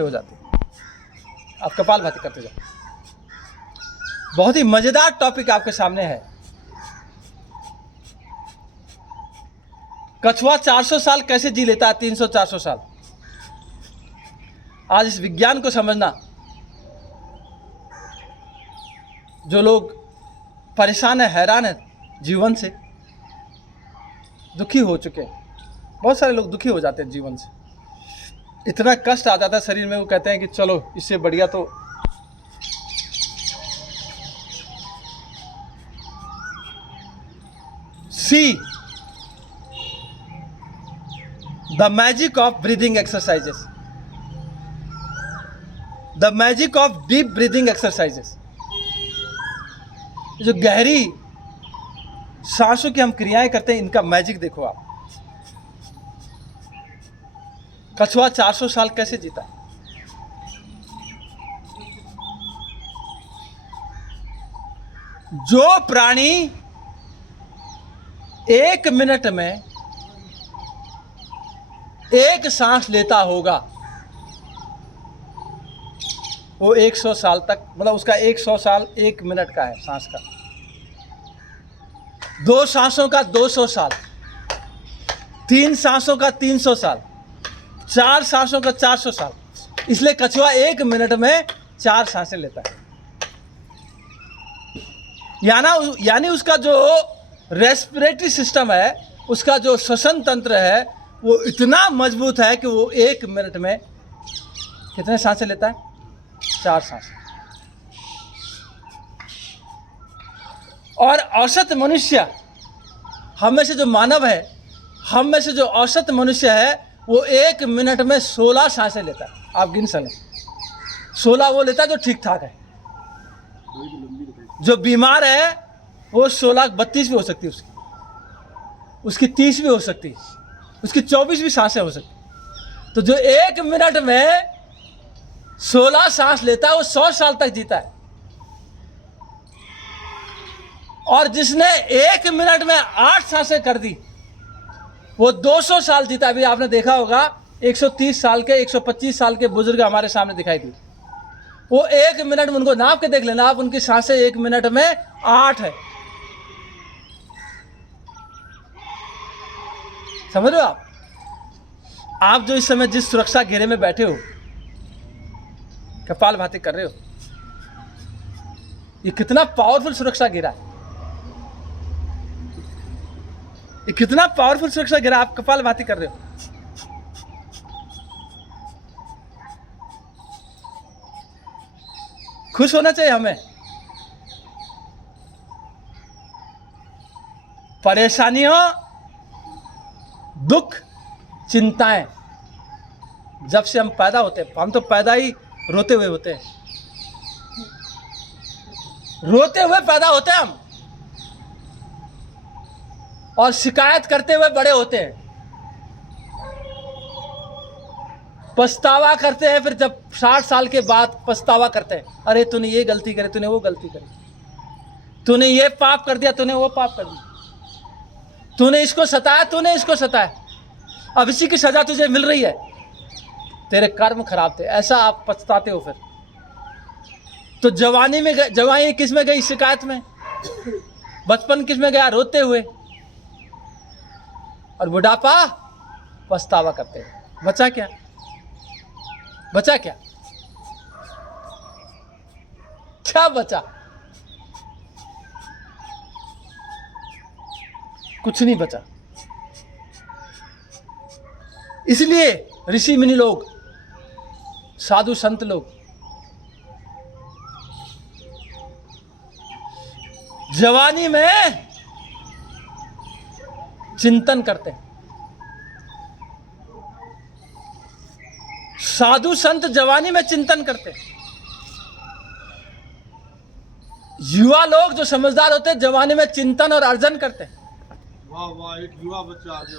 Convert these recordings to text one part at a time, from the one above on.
हो जाती है। आप कपालभाति करते जाओ। बहुत ही मजेदार टॉपिक आपके सामने है। कछुआ 400 साल कैसे जी लेता है, 300-400 साल। आज इस विज्ञान को समझना। जो लोग परेशान है, हैरान है जीवन से, दुखी हो चुके हैं। बहुत सारे लोग दुखी हो जाते हैं जीवन से। इतना कष्ट आ जाता है शरीर में, वो कहते हैं कि चलो इससे बढ़िया तो see the magic of breathing exercises, the magic of deep breathing exercises. जो गहरी सांसों की हम क्रियाएं करते हैं, इनका मैजिक देखो आप। कछुआ 400 साल कैसे जीता। जो प्राणी 1 मिनट में 1 सांस लेता होगा, वो 100 साल तक, मतलब उसका 100 साल 1 मिनट का है सांस का। 2 सांसों का 200 साल, 3 सांसों का 300 साल, 4 सांसों का 400 साल। इसलिए कछुआ 1 मिनट में 4 सांसें लेता है। यानी उसका जो रेस्पिरेटरी सिस्टम है, उसका जो श्वसन तंत्र है, वो इतना मजबूत है कि वो 1 मिनट में कितने सांसें लेता है? 4 सांसें। और औसत मनुष्य, हम में से जो मानव है, हम में से जो औसत मनुष्य है, वो 1 मिनट में 16 सांसें लेता है। आप गिन सकें, 16 वो लेता है जो ठीक ठाक है। जो बीमार है वो 16 32 भी हो सकती है, उसकी 30 भी हो सकती है, उसकी 24 भी सांसें हो सकती। तो जो 1 मिनट में 16 सांस लेता है, वो 100 साल तक जीता है। और जिसने 1 मिनट में 8 सांसें कर दी, वो 200 साल जीता। अभी आपने देखा होगा 130 साल के, 125 साल के बुजुर्ग हमारे सामने दिखाई दी। वो 1 मिनट में, उनको नाप के देख लेना आप, उनकी सांसें 1 मिनट में 8 है। समझ रहे हो आप जो इस समय जिस सुरक्षा घेरे में बैठे हो, कपालभाति कर रहे हो, ये कितना पावरफुल सुरक्षा घेरा है। ये कितना पावरफुल सुरक्षा घेरा, आप कपालभाति कर रहे हो। खुश होना चाहिए हमें। परेशानियों, दुख, चिंताएं, जब से हम पैदा होते हैं, हम तो पैदा ही रोते हुए होते हैं। रोते हुए पैदा होते हैं हम, और शिकायत करते हुए बड़े होते हैं। पछतावा करते हैं, फिर जब 60 साल के बाद पछतावा करते हैं, अरे तूने ये गलती करी, तूने वो गलती करी, तूने ये पाप कर दिया, तूने वो पाप कर दिया, तूने इसको सताया, तूने इसको सताया, अब इसी की सजा तुझे मिल रही है, तेरे कर्म खराब थे। ऐसा आप पछताते हो। फिर तो जवानी किस में गई? शिकायत में। बचपन किस में गया? रोते हुए। और बुढ़ापा पछतावा करते हैं। बचा क्या? बचा क्या? क्या बचा? कुछ नहीं बचा। इसलिए ऋषि मुनि लोग, साधु संत लोग जवानी में चिंतन करते हैं। साधु संत जवानी में चिंतन करते हैं। युवा लोग जो समझदार होते हैं, जवानी में चिंतन और अर्जन करते हैं। वाह वाह, एक युवा बच्चा आ गया।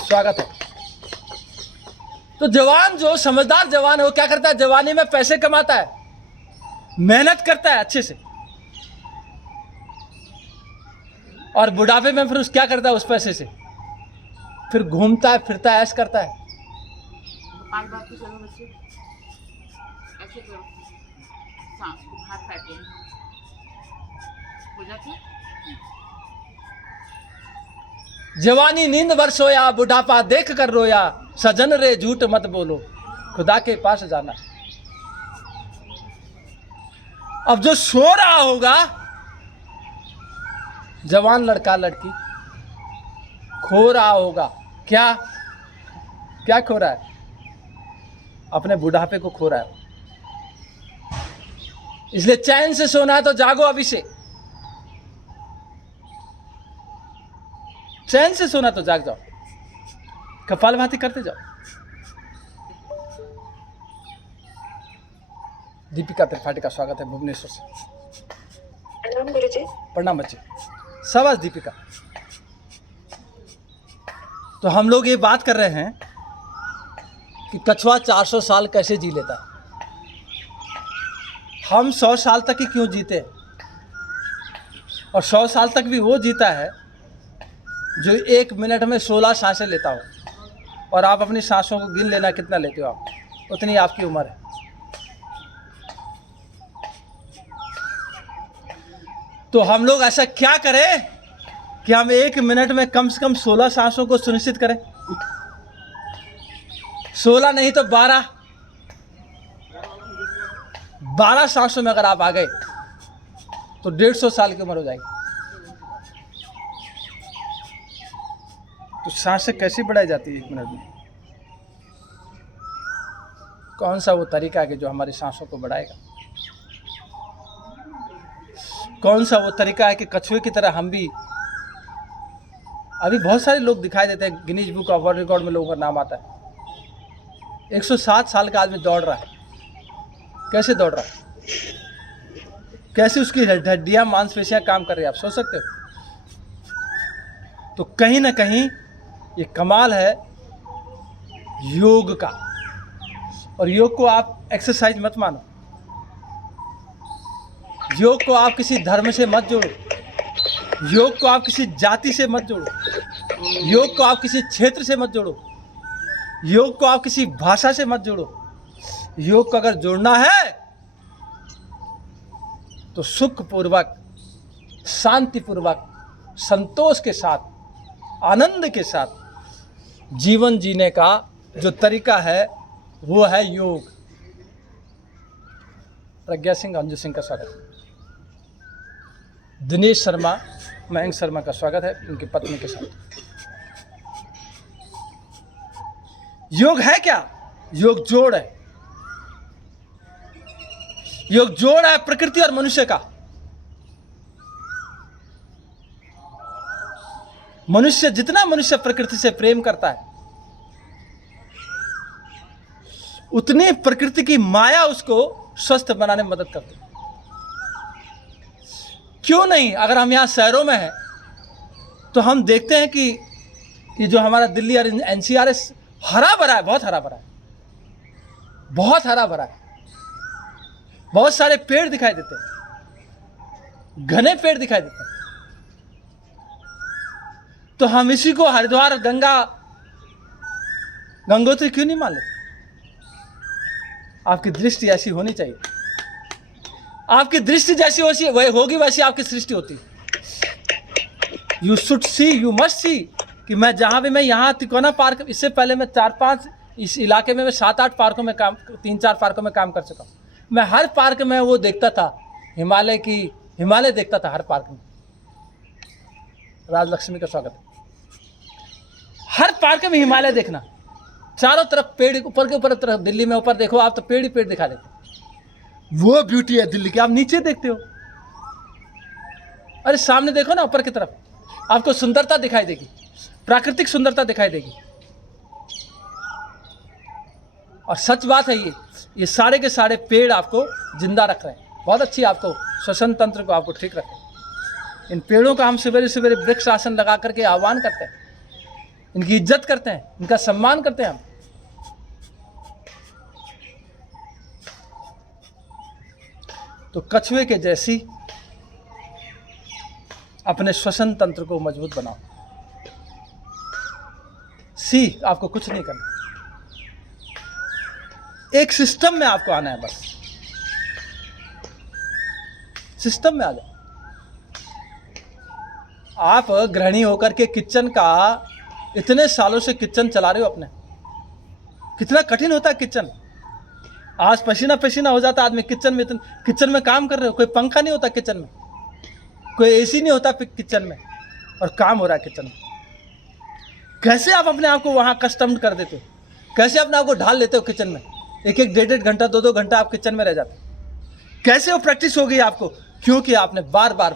स्वागत है। तो जवान, जो समझदार जवान है, वो क्या करता है? जवानी में पैसे कमाता है, मेहनत करता है अच्छे से, और बुढ़ापे में फिर क्या करता है उस पैसे से? फिर घूमता है, फिरता है, ऐश करता है। 5 बार तो चलो बच्चे, ऐसे करो, हाथ फैटे हो जाती। जवानी नींद भर सोया, बुढ़ापा देख कर रोया, सजन रे झूठ मत बोलो, खुदा के पास जाना। अब जो सो रहा होगा जवान लड़का लड़की, खो रहा होगा, क्या क्या खो रहा है? अपने बुढ़ापे को खो रहा है। इसलिए चैन से सोना है तो जागो अभी से, चैन से सोना तो जाग जाओ, कपालभाति करते जाओ। दीपिका त्रिपाठी का स्वागत है भुवनेश्वर से। प्रणाम गुरुजी। प्रणाम बच्चे, शाबाश दीपिका। तो हम लोग ये बात कर रहे हैं कि कछुआ 400 साल कैसे जी लेता है। हम 100 साल तक ही क्यों जीते हैं? और 100 साल तक भी वो जीता है जो 1 मिनट में 16 सांसें लेता हो। और आप अपनी सांसों को गिन लेना कितना लेते हो आप, उतनी आपकी उम्र है। तो हम लोग ऐसा क्या करें कि हम 1 मिनट में कम से कम 16 सांसों को सुनिश्चित करें। 16 नहीं तो 12 सांसों में अगर आप आ गए तो 150 साल की उम्र हो जाएगी। तो सांसें कैसी बढ़ाई जाती है 1 मिनट में? कौन सा वो तरीका है कि जो हमारी सांसों को बढ़ाएगा? कौन सा वो तरीका है कि कछुए की तरह हम भी, अभी बहुत सारे लोग दिखाई देते हैं, Guinness book of world record में लोगों का नाम आता है। 107 साल का आदमी दौड़ रहा है। कैसे दौड़ रहा है? कैसे उसकी हड्डियां मांसपेशियां काम कर रही है, आप सोच सकते हो? तो कहीं ना कहीं ये कमाल है योग का। और योग को आप एक्सरसाइज मत मानो, योग को आप किसी धर्म से मत जोड़ो, योग को आप किसी जाति से मत जोड़ो, योग को आप किसी क्षेत्र से मत जोड़ो, योग को आप किसी भाषा से मत जोड़ो। योग को अगर जोड़ना है तो सुखपूर्वक, शांतिपूर्वक, संतोष के साथ, आनंद के साथ जीवन जीने का जो तरीका है वो है योग। प्रज्ञा सिंह, अंजू सिंह का स्वागत है। दिनेश शर्मा, मयंक शर्मा का स्वागत है उनकी पत्नी के साथ। योग है क्या? योग जोड़ है। योग जोड़ है प्रकृति और मनुष्य का। मनुष्य, जितना मनुष्य प्रकृति से प्रेम करता है उतनी प्रकृति की माया उसको स्वस्थ बनाने में मदद करती है। क्यों नहीं? अगर हम यहाँ शहरों में हैं तो हम देखते हैं कि जो हमारा दिल्ली और एनसीआर है हरा भरा है, बहुत हरा भरा है, बहुत हरा भरा है। बहुत सारे पेड़ दिखाई देते हैं, घने पेड़ दिखाई देते हैं। तो हम इसी को हरिद्वार, गंगोत्री क्यों नहीं मान लेते? आपकी दृष्टि ऐसी होनी चाहिए, आपकी दृष्टि जैसी होगी वैसी आपकी सृष्टि होती। You should see, you must see कि मैं जहाँ भी, मैं यहाँ तिकोना पार्क, इससे पहले मैं 4-5 इस इलाके में मैं 7-8 पार्कों में काम, 3-4 पार्कों में काम कर चुका हूँ। मैं हर पार्क में वो देखता था, हिमालय देखता था हर पार्क में। राजलक्ष्मी का स्वागत है। हर पार्क में हिमालय देखना, चारों तरफ पेड़, ऊपर के ऊपर तरफ, दिल्ली में ऊपर देखो आप तो पेड़ ही पेड़ दिखा देते। वो ब्यूटी है दिल्ली की। आप नीचे देखते हो, अरे सामने देखो ना, ऊपर की तरफ आपको सुंदरता दिखाई देगी, प्राकृतिक सुंदरता दिखाई देगी। और सच बात है, ये सारे के सारे पेड़ आपको जिंदा रख रहे हैं, बहुत अच्छी आपको श्वसन तंत्र को आपको ठीक रख रहे हैं। इन पेड़ों का हम सवेरे सवेरे वृक्ष आसन लगा करके आह्वान करते हैं, इनकी इज्जत करते हैं, इनका सम्मान करते हैं हम। तो कछुए के जैसी अपने श्वसन तंत्र को मजबूत बनाओ। सी आपको कुछ नहीं करना, एक सिस्टम में आपको आना है, बस सिस्टम में आ जाओ। आप गृहिणी होकर के किचन का इतने सालों से किचन चला रहे हो अपने, कितना कठिन होता है किचन, आज पसीना पसीना हो जाता आदमी किचन में, किचन में काम कर रहे हो, कोई पंखा नहीं होता किचन में, कोई एसी नहीं होता किचन में, और काम हो रहा है किचन में। कैसे आप अपने आप को वहाँ कस्टम कर देते हो, कैसे अपने आप को ढाल लेते हो किचन में, एक एक 1.5 घंटा 2-2 घंटा आप किचन में रह जाते हो, कैसे वो प्रैक्टिस हो गई आपको? क्योंकि आपने बार बार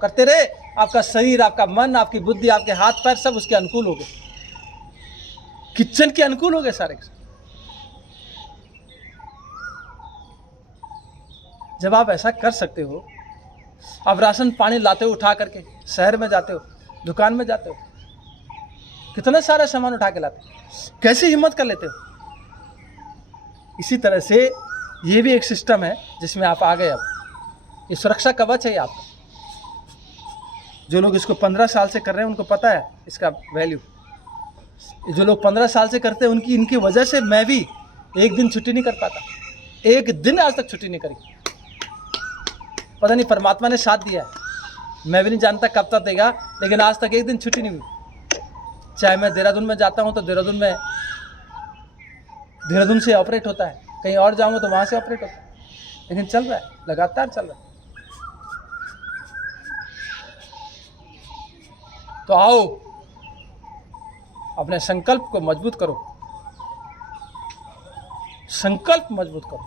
करते रहे, आपका शरीर, आपका मन, आपकी बुद्धि, आपके हाथ पैर सब उसके अनुकूल हो गए, किचन के अनुकूल हो गए सारे। जब आप ऐसा कर सकते हो, आप राशन पानी लाते हो उठा करके, शहर में जाते हो, दुकान में जाते हो, कितना सारा सामान उठा के लाते हो, कैसे हिम्मत कर लेते हो? इसी तरह से ये भी एक सिस्टम है जिसमें आप आ गए। अब ये सुरक्षा कवच है आपका। जो लोग इसको 15 साल से कर रहे हैं उनको पता है इसका वैल्यू। जो लोग 15 साल से करते हैं इनकी वजह से मैं भी एक दिन छुट्टी नहीं कर पाता, एक दिन आज तक छुट्टी नहीं करी। पता नहीं परमात्मा ने साथ दिया है, मैं भी नहीं जानता कब तक देगा, लेकिन आज तक एक दिन छुट्टी नहीं हुई। चाहे मैं देहरादून में जाता हूँ तो देहरादून से ऑपरेट होता है, कहीं और जाऊँगा तो वहाँ से ऑपरेट होता है, लेकिन चल रहा है, लगातार चल रहा है। तो आओ अपने संकल्प को मजबूत करो, संकल्प मजबूत करो।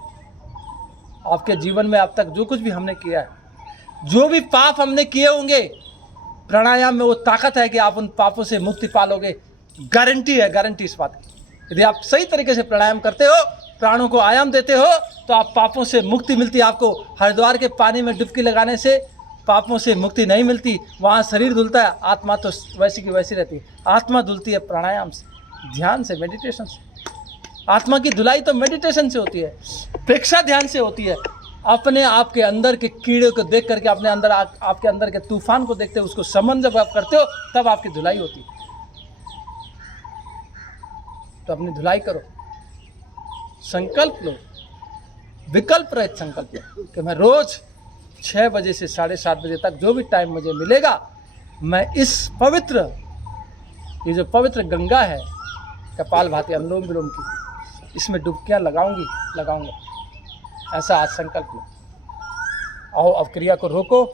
आपके जीवन में अब तक जो कुछ भी हमने किया है, जो भी पाप हमने किए होंगे, प्राणायाम में वो ताकत है कि आप उन पापों से मुक्ति पालोगे। गारंटी है, गारंटी इस बात की। यदि आप सही तरीके से प्राणायाम करते हो, प्राणों को आयाम देते हो, तो आप पापों से मुक्ति मिलती है। आपको हरिद्वार के पानी में डुबकी लगाने से पापों से मुक्ति नहीं मिलती, वहाँ शरीर धुलता है, आत्मा तो वैसी की वैसी रहती है। आत्मा धुलती है प्राणायाम से, ध्यान से, मेडिटेशन से। आत्मा की धुलाई तो मेडिटेशन से होती है, प्रेक्षा ध्यान से होती है। अपने आप के अंदर के कीड़े को देख करके, अपने अंदर आपके अंदर के तूफान को देखते हो, उसको समन जब आप करते हो तब आपकी धुलाई होती है। तो अपनी धुलाई करो, संकल्प लो, विकल्प रहित संकल्प लो कि मैं रोज 6 बजे से 7:30 बजे तक जो भी टाइम मुझे मिलेगा, मैं इस पवित्र, ये जो पवित्र गंगा है कपालभाति अनुलोम विलोम की, इसमें डुबकियां लगाऊंगा। ऐसा आज संकल्प लो। आओ अब क्रिया को रोको।